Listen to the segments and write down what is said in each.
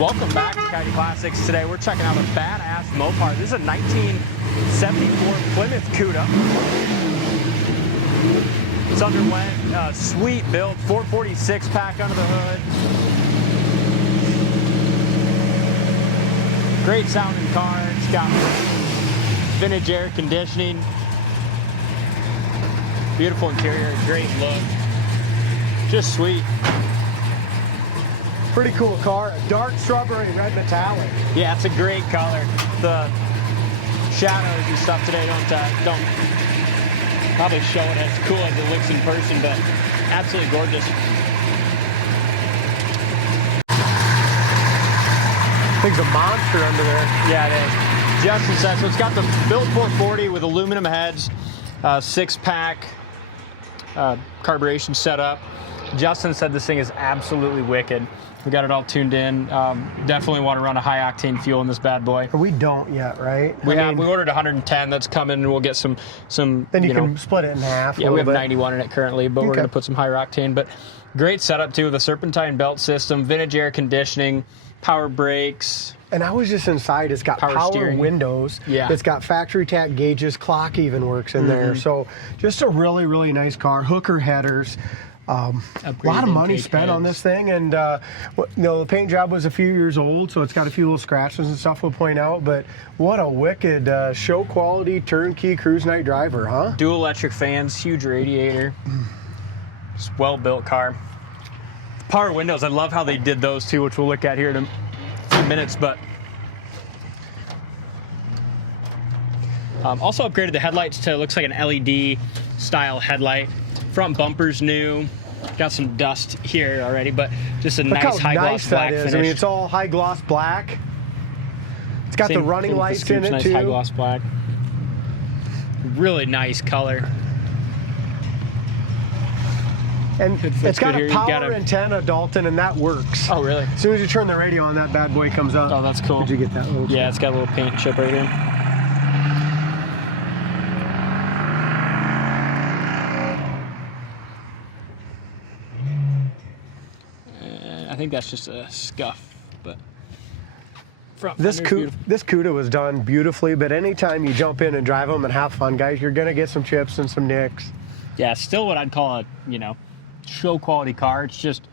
Welcome back to Coyote Classics. Today we're checking out a badass Mopar. This is a 1974 Plymouth Cuda. It's underwent sweet build, 446 pack under the hood. Great sounding car. It's got vintage air conditioning. Beautiful interior, great look. Just sweet. Pretty cool car. Dark strawberry red metallic. Yeah, it's a great color. The shadows and stuff today don't probably show it as cool as it looks in person, but absolutely gorgeous. Thing's a monster under there. Yeah, it is. Justin said, so it's got the built 440 with aluminum heads, 6-pack carburation setup. Justin said this thing is absolutely wicked. We got it all tuned in. Definitely want to run a high octane fuel in this bad boy. We don't yet, right? We ordered 110 that's coming, and we'll get some. Then you can split it in half. Yeah, we have 91 in it currently, but we're going to put some higher octane. But great setup too, with a Serpentine belt system, vintage air conditioning, power brakes. And I was just inside. It's got power windows. Yeah. It's got factory tack gauges. Clock even works in there. So just a really, really nice car. Hooker headers. A lot of money spent on this thing, and the paint job was a few years old, so it's got a few little scratches and stuff we'll point out, but what a wicked show quality turnkey cruise night driver, huh? Dual electric fans, huge radiator. Just well-built car. Power windows, I love how they did those too, which we'll look at here in a few minutes, but also upgraded the headlights to, looks like an LED style headlight. Front bumper's new. Got some dust here already, but just a nice high gloss black finish. I mean, it's all high gloss black. It's got the running lights in it too. High gloss black. Really nice color. And it's got a power antenna, Dalton, and that works. Oh, really? As soon as you turn the radio on, that bad boy comes up. Oh, that's cool. Did you get that little chip? Yeah, it's got a little paint chip right here. I think that's just a scuff, but this Cuda was done beautifully, but anytime you jump in and drive them and have fun, guys, you're gonna get some chips and some nicks. Yeah, still what I'd call a, show quality car. It's just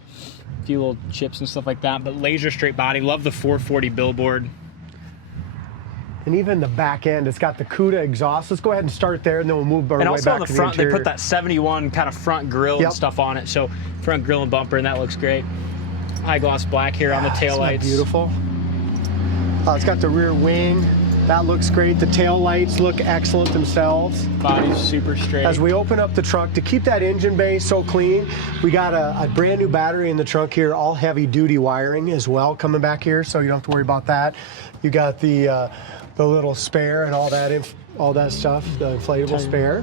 a few little chips and stuff like that, but laser straight body. Love the 440 Billboard. And even the back end, it's got the Cuda exhaust. Let's go ahead and start there, and then we'll move our way back to the interior. And also on the front, they put that 71 kind of front grille and stuff on it. So front grille and bumper, and that looks great. High gloss black here on the taillights. Beautiful. It's got the rear wing. That looks great. The tail lights look excellent themselves. Body's super straight. As we open up the trunk, to keep that engine bay so clean, we got a brand new battery in the trunk here, all heavy duty wiring as well coming back here, so you don't have to worry about that. You got the little spare and all that stuff, the inflatable spare.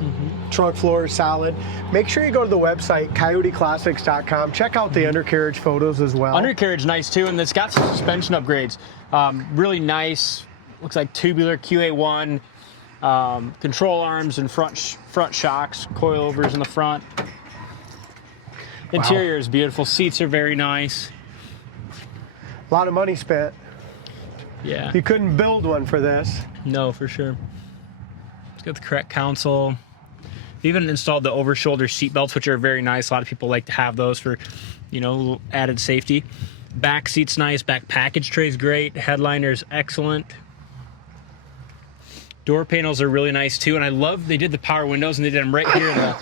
Trunk floor is solid. Make sure you go to the website, coyoteclassics.com. Check out the undercarriage photos as well. Undercarriage nice too, and it's got some suspension upgrades. Really nice. Looks like tubular QA1 control arms and front shocks, coilovers in the front. Interior is beautiful. Seats are very nice. A lot of money spent. Yeah. You couldn't build one for this. No, for sure. It's got the correct console. They even installed the over-shoulder seat belts, which are very nice. A lot of people like to have those for, a little added safety. Back seat's nice. Back package tray's great. Headliner's excellent. Door panels are really nice too, and I love they did the power windows, and they did them right here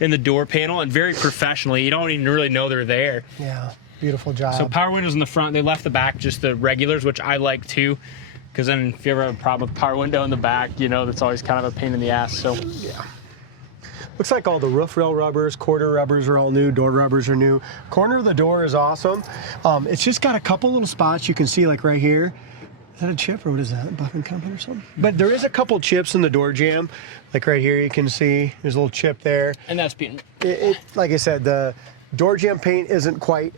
in the door panel, and very professionally. You don't even really know they're there. Yeah, beautiful job. So power windows in the front. They left the back just the regulars, which I like too, because then if you ever have a problem with power window in the back, that's always kind of a pain in the ass. So yeah. Looks like all the roof rail rubbers, quarter rubbers are all new, door rubbers are new. Corner of the door is awesome. It's just got a couple little spots you can see, like right here. Is that a chip, or what is that, buffing compound or something? But there is a couple chips in the door jamb. Like right here you can see, there's a little chip there. And that's being... like I said, the door jamb paint isn't quite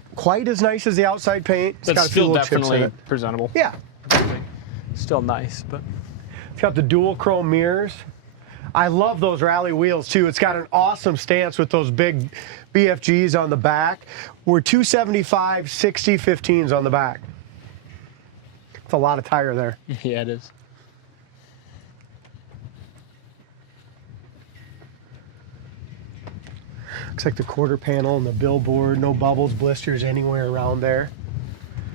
as nice as the outside paint. It's got still definitely presentable. Yeah. Still nice, but... It's got the dual chrome mirrors. I love those rally wheels too. It's got an awesome stance with those big BFGs on the back. We're 275 60 15s on the back. It's a lot of tire there. Yeah, it is. Looks like the quarter panel and the billboard, no bubbles, blisters anywhere around there.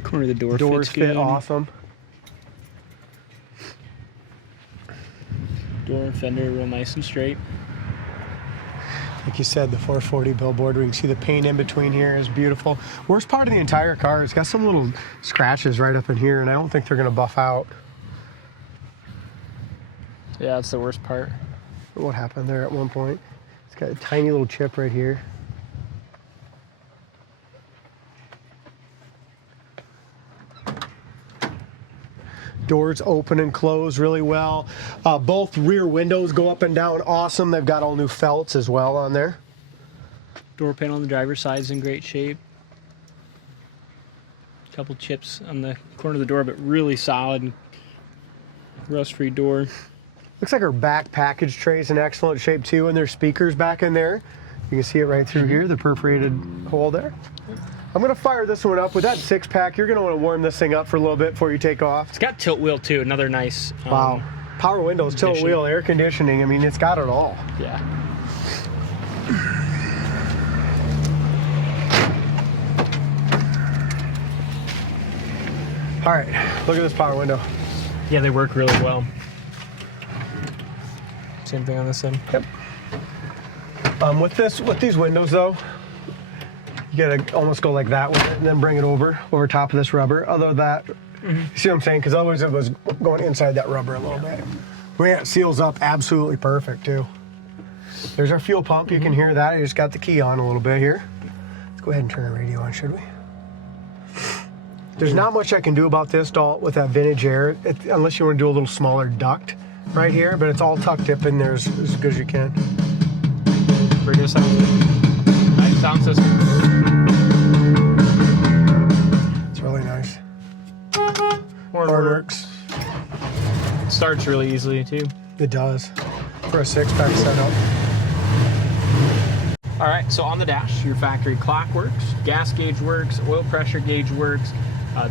Corner of the door Doors fits good. fit awesome. Door and fender real nice and straight. Like you said, the 440 billboard, we can see the paint in between here is beautiful. Worst part of the entire car, it's got some little scratches right up in here, and I don't think they're gonna buff out. Yeah, that's the worst part. What happened there at one point? It's got a tiny little chip right here. Doors open and close really well. Both rear windows go up and down awesome. They've got all new felts as well on there. Door panel on the driver's side is in great shape. Couple chips on the corner of the door, but really solid, rust-free door. Looks like our back package tray is in excellent shape too, and there's speakers back in there. You can see it right through here, the perforated hole there. I'm gonna fire this one up. With that 6-pack, you're gonna wanna warm this thing up for a little bit before you take off. It's got tilt wheel too, another nice Wow. Power windows, tilt wheel, air conditioning. I mean, it's got it all. Yeah. All right, look at this power window. Yeah, they work really well. Same thing on this end. Yep. With these windows though, you gotta almost go like that with it and then bring it over top of this rubber. Other than that, you see what I'm saying? Because otherwise it was going inside that rubber a little bit. Well, yeah, it seals up absolutely perfect too. There's our fuel pump. You can hear that. I just got the key on a little bit here. Let's go ahead and turn the radio on, should we? There's not much I can do about this with that vintage air, unless you want to do a little smaller duct right here, but it's all tucked up in there as good as you can. Radio sound system. Nice sound system. It's really nice. Horn works. It starts really easily too. It does. For a 6-pack setup. All right, so on the dash, your factory clock works, gas gauge works, oil pressure gauge works,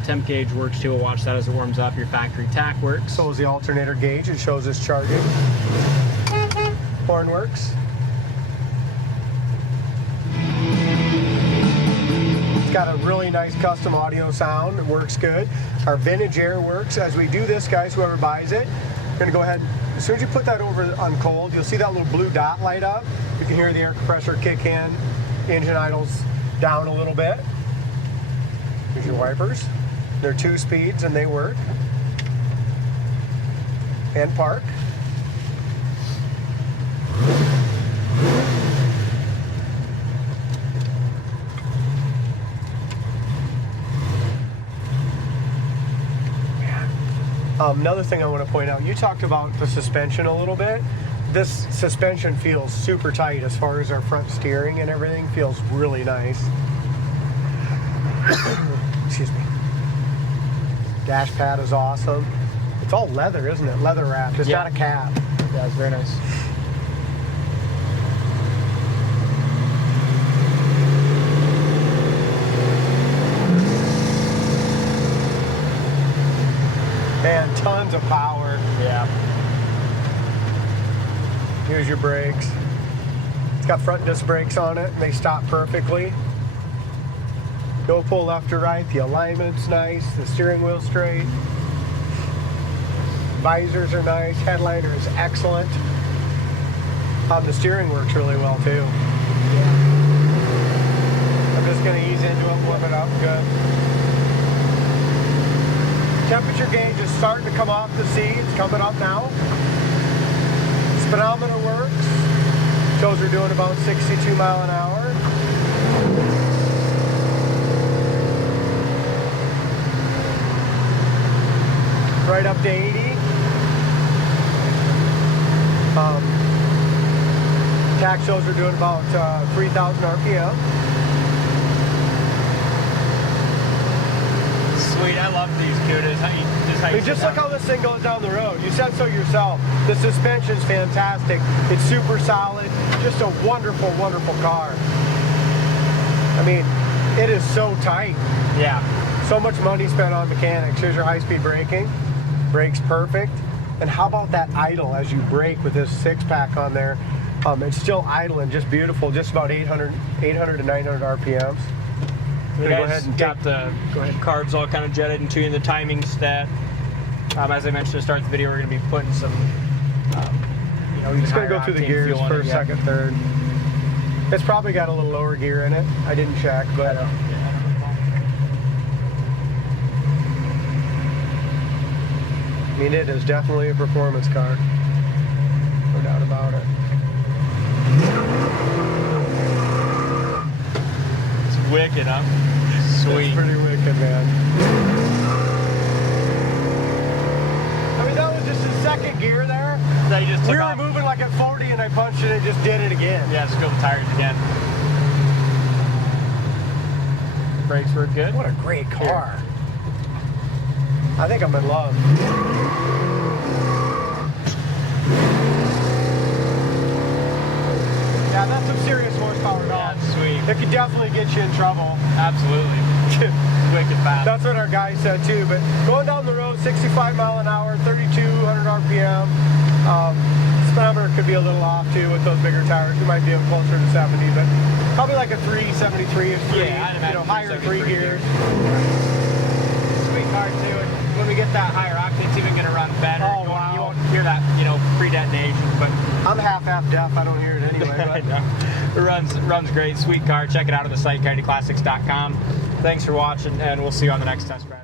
temp gauge works too. We'll watch that as it warms up. Your factory tack works. So is the alternator gauge. It shows us charging. Horn works. It's got a really nice custom audio sound. It works good. Our vintage air works. As we do this, guys, whoever buys it, we're gonna go ahead. As soon as you put that over on cold, you'll see that little blue dot light up. You can hear the air compressor kick in. Engine idles down a little bit. Here's your wipers. They're 2 speeds and they work. And park. Another thing I want to point out, you talked about the suspension a little bit. This suspension feels super tight as far as our front steering and everything. Feels really nice. Excuse me. Dash pad is awesome. It's all leather, isn't it? Leather wrapped. It's not a cab. Yeah, it's very nice. Man, tons of power. Yeah. Here's your brakes. It's got front disc brakes on it. They stop perfectly. Go pull left or right. The alignment's nice. The steering wheel's straight. Visors are nice. Headliner is excellent. The steering works really well too. Yeah. I'm just going to ease into it, warm it up. Good. Temperature gauge is starting to come off the seat. It's coming up now. Speedometer works. Shows we're doing about 62 miles an hour. Right up to 80. Tax shows we're doing about 3,000 RPM. Sweet, I love these Cudas. Just look how this thing goes down the road. You said so yourself. The suspension's fantastic. It's super solid. Just a wonderful, wonderful car. I mean, it is so tight. Yeah. So much money spent on mechanics. Here's your high-speed braking. Brakes perfect. And how about that idle as you brake with this 6-pack on there? It's still idling, just beautiful, just about 800 to 900 RPMs. The guys got the carbs all kind of jetted and tuning the timing stat. As I mentioned to start the video, we're going to be putting some, just going to go through the gears, first, second, third. It's probably got a little lower gear in it. I didn't check, but I mean, it is definitely a performance car. No doubt about it. It's wicked, huh? Sweet. It's pretty wicked, man. I mean, that was just his second gear there. That you just took we were off. moving like at 40 and I punched it and just did it again. Yeah, just fill the tires again. Brakes work good. What a great car. Here. I think I'm in love. Yeah, that's some serious horsepower, dog. That's sweet. It could definitely get you in trouble. Absolutely. Wicked fast. That's what our guy said too, but going down the road, 65 mile an hour, 3,200 RPM, speedometer could be a little off too with those bigger tires. We might be able closer to 70, but probably like a 373 is three, yeah, I'd imagine higher 3 gears. Sweet car too, and when we get that higher octane, it's even going to run better. Oh, you won't hear that, pre-detonation, but I'm half deaf. I don't hear it anyway. But. It runs great. Sweet car. Check it out on the site, coyoteclassics.com. Thanks for watching, and we'll see you on the next test drive.